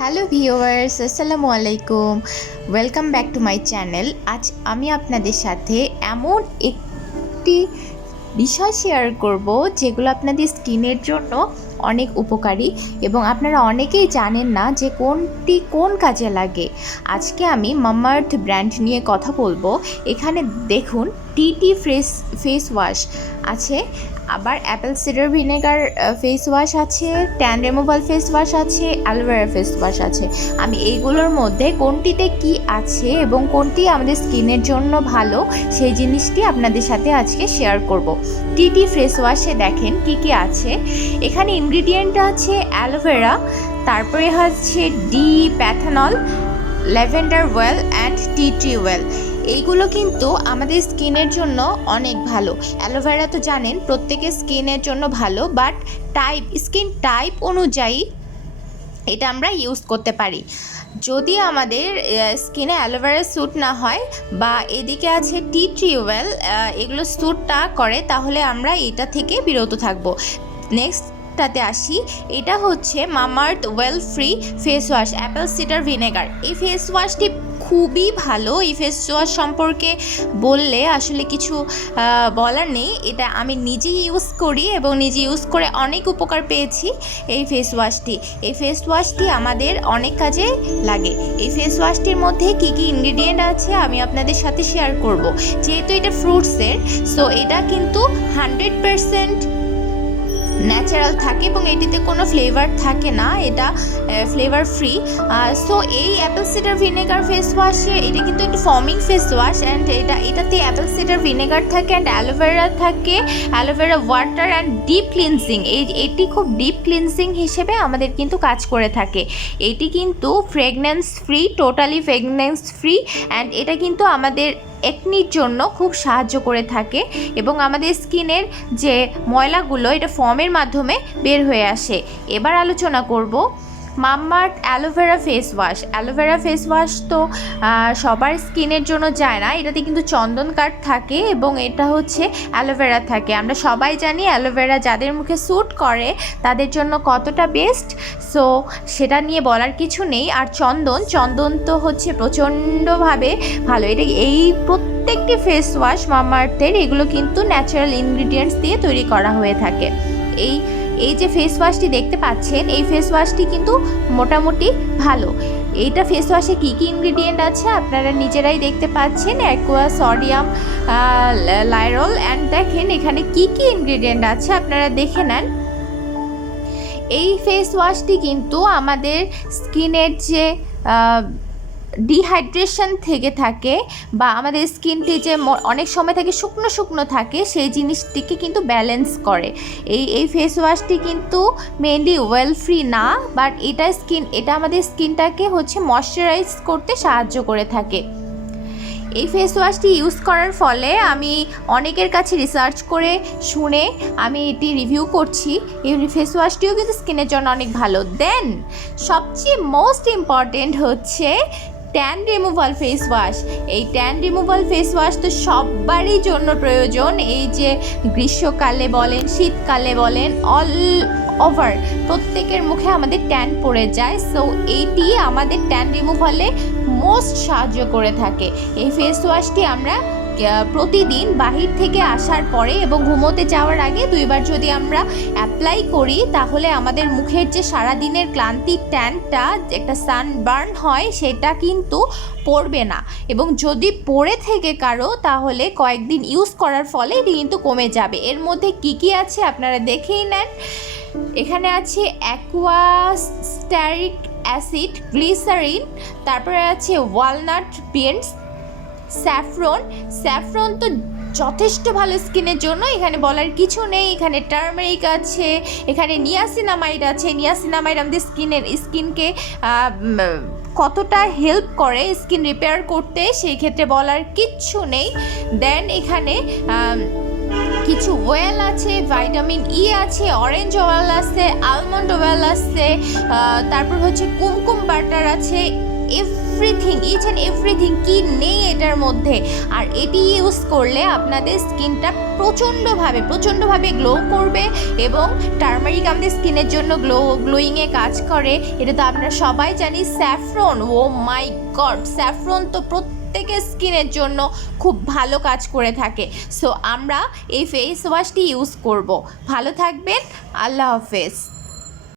Hello viewers, আসসালামু আলাইকুম। Welcome back to my channel. আজ আমি আপনাদের সাথে এমন একটি বিষয় শেয়ার করব যেগুলো আপনাদের স্কিনের জন্য অনেক উপকারী এবং আপনারা অনেকেই জানেন না যে কোনটি কোন কাজে লাগে। আজকে আমি মামাআর্থ ব্র্যান্ড নিয়ে কথা বলবো। এখানে দেখুন টিটি ফেস ওয়াশ আছে, আবার Apple cider vinegar face wash আছে, ট্যান রিমুভাল ফেস ওয়াশ আছে, অ্যালোভেরা ফেস ওয়াশ আছে। আমি এইগুলোর মধ্যে কোনটিতে কি আছে এবং কোনটি আমাদের স্কিনের জন্য ভালো সেই জিনিসটি আপনাদের সাথে আজকে শেয়ার করব। টিটি ফেস ওয়াশে দেখেন কি কি আছে। এখানে ইনগ্রিডিয়েন্ট আছে অ্যালোভেরা, তারপরে হচ্ছে D panthenol, lavender oil and tea tree oil. এইগুলো কিন্তু আমাদের স্কিনের জন্য অনেক ভালো। অ্যালোভেরা তো জানেন প্রত্যেকের স্কিনের জন্য ভালো, বাট স্কিন টাইপ অনুযায়ী এটা আমরা ইউজ করতে পারি। যদি আমাদের স্কিনে অ্যালোভেরা স্যুট না হয় বা এদিকে আছে টি ট্রি ওয়েল, এগুলো স্যুট না করে, তাহলে আমরা এটা থেকে বিরত থাকবো। নেক্সটটাতে আসি, এটা হচ্ছে Mamaearth well free face wash Apple cider vinegar. এই ফেস ওয়াশটি খুবই ভালো। এই ফেস ওয়াশ সম্পর্কে বললে আসলে কিছু বলার নেই। এটা আমি নিজেই ইউজ করি এবং নিজে ইউজ করে অনেক উপকার পেয়েছি। এই ফেস ওয়াশটি আমাদের অনেক কাজে লাগে। এই ফেস ওয়াশটির মধ্যে কী কী ইনগ্রিডিয়েন্ট আছে আমি আপনাদের সাথে শেয়ার করব। যেহেতু এটা ফ্রুটসের, সো এটা কিন্তু 100% ন্যাচারাল থাকে এবং এটিতে কোনো ফ্লেভার থাকে না, এটা ফ্লেভার ফ্রি। সো এই অ্যাপেল সিডার ভিনেগার ফেস ওয়াশে এটা কিন্তু একটু ফর্মিং ফেস ওয়াশ, অ্যান্ড এটাতে অ্যাপেল সিডার ভিনেগার থাকে অ্যান্ড অ্যালোভেরা থাকে, aloe vera water and deep cleansing. এটি খুব ডিপ ক্লিনজিং হিসেবে আমাদের কিন্তু কাজ করে থাকে। এটি কিন্তু fragrance free, totally fragrance free, and এটা কিন্তু আমাদের একনির জন্য খুব সাহায্য করে থাকে এবং আমাদের স্কিনের যে ময়লাগুলো এটা ফর্মের মাধ্যমে বের হয়ে আসে। এবার আলোচনা করব মামাআর্থ অ্যালোভেরা ফেস ওয়াশ তো সবার স্কিনের জন্য যায় না। এটাতে কিন্তু চন্দন কাঠ থাকে এবং এটা হচ্ছে অ্যালোভেরা থাকে। আমরা সবাই জানি অ্যালোভেরা যাদের মুখে স্যুট করে তাদের জন্য কতটা বেস্ট, সো সেটা নিয়ে বলার কিছু নেই। আর চন্দন তো হচ্ছে প্রচণ্ডভাবে ভালো। এই প্রত্যেকটি ফেস ওয়াশ মামাআর্থের এগুলো কিন্তু ন্যাচারাল ইনগ্রিডিয়েন্টস দিয়ে তৈরি করা হয়ে থাকে। এই যে ফেস ওয়াশটি দেখতে পাচ্ছেন, এই ফেস ওয়াশটি কিন্তু মোটামুটি ভালো। এইটা ফেস ওয়াশে কী কী ইনগ্রিডিয়েন্ট আছে আপনারা নিজেরাই দেখতে পাচ্ছেন, অ্যাকোয়া, সোডিয়াম, লাইরল, অ্যান্ড দেখেন এখানে কী কী ইনগ্রিডিয়েন্ট আছে আপনারা দেখে নেন। এই ফেস ওয়াশটি কিন্তু আমাদের স্কিনের যে ডিহাইড্রেশন থেকে থাকে বা আমাদের স্কিনটি যে অনেক সময় থেকে শুকনো থাকে সেই জিনিসটিকে কিন্তু ব্যালেন্স করে। এই ফেস ওয়াশটি কিন্তু মেনলি ওয়েল ফ্রি না, বাট এটা আমাদের স্কিনটাকে হচ্ছে ময়শ্চারাইজ করতে সাহায্য করে থাকে। এই ফেস ওয়াশটি ইউজ করার ফলে আমি অনেকের কাছে রিসার্চ করে শুনে আমি এটি রিভিউ করছি। এই ফেস ওয়াশটিও কিন্তু স্কিনের জন্য অনেক ভালো। দেন সবচেয়ে মোস্ট ইম্পর্টেন্ট হচ্ছে ট্যান রিমুভাল ফেস ওয়াশ। এই ট্যান রিমুভাল ফেস ওয়াশ তো সবারই জন্য প্রয়োজন। এই যে গ্রীষ্মকালে বলেন, শীতকালে বলেন, অল ওভার প্রত্যেকের মুখে আমাদের ট্যান পড়ে যায়। সো এইটি আমাদের ট্যান রিমুভালে মোস্ট সাহায্য করে থাকে। এই ফেস ওয়াশটি আমরা প্রতিদিন বাহির থেকে আসার পরে এবং ঘুমোতে যাওয়ার আগে 2 বার যদি আমরা অ্যাপ্লাই করি, তাহলে আমাদের মুখের যে সারাদিনের ক্লান্তির ট্যানটা, একটা সানবার্ন হয়, সেটা কিন্তু পড়বে না। এবং যদি পড়ে থেকে কারো, তাহলে কয়েকদিন ইউজ করার ফলে এটি কিন্তু কমে যাবে। এর মধ্যে কি কি আছে আপনারা দেখেই নেন। এখানে আছে অ্যাকোয়াস্টারিক অ্যাসিড, গ্লিসারিন, তারপরে আছে ওয়ালনাট বিনস, স্যাফরন তো যথেষ্ট ভালো স্কিনের জন্য, এখানে বলার কিছু নেই। এখানে টার্মেরিক আছে, এখানে নিয়াসিনামাইড আছে। নিয়াসিনামাইড আমাদের স্কিনকে কতটা হেল্প করে স্কিন রিপেয়ার করতে, সেই ক্ষেত্রে বলার কিচ্ছু নেই। দেন এখানে কিছু ওয়েল আছে, ভাইটামিন ই আছে, অরেঞ্জ ওয়েল আছে, আলমন্ড ওয়েল আছে, তারপর হচ্ছে কুমকুম বাটার আছে। ইচ অ্যান্ড এভরিথিং কি নেই এটার মধ্যে। আর এটি ইউজ করলে আপনাদের স্কিনটা প্রচণ্ডভাবে গ্লো করবে এবং টার্মারিক আমাদের স্কিনের জন্য গ্লোয়িংয়ে কাজ করে। এটা তো আমরা সবাই জানি। স্যাফরন, ও মাই গড, স্যাফরন তো প্রত্যেকের স্কিনের জন্য খুব ভালো কাজ করে থাকে। সো আমরা এই ফেস ওয়াশটি ইউজ করব। ভালো থাকবেন, আল্লাহ হাফেজ।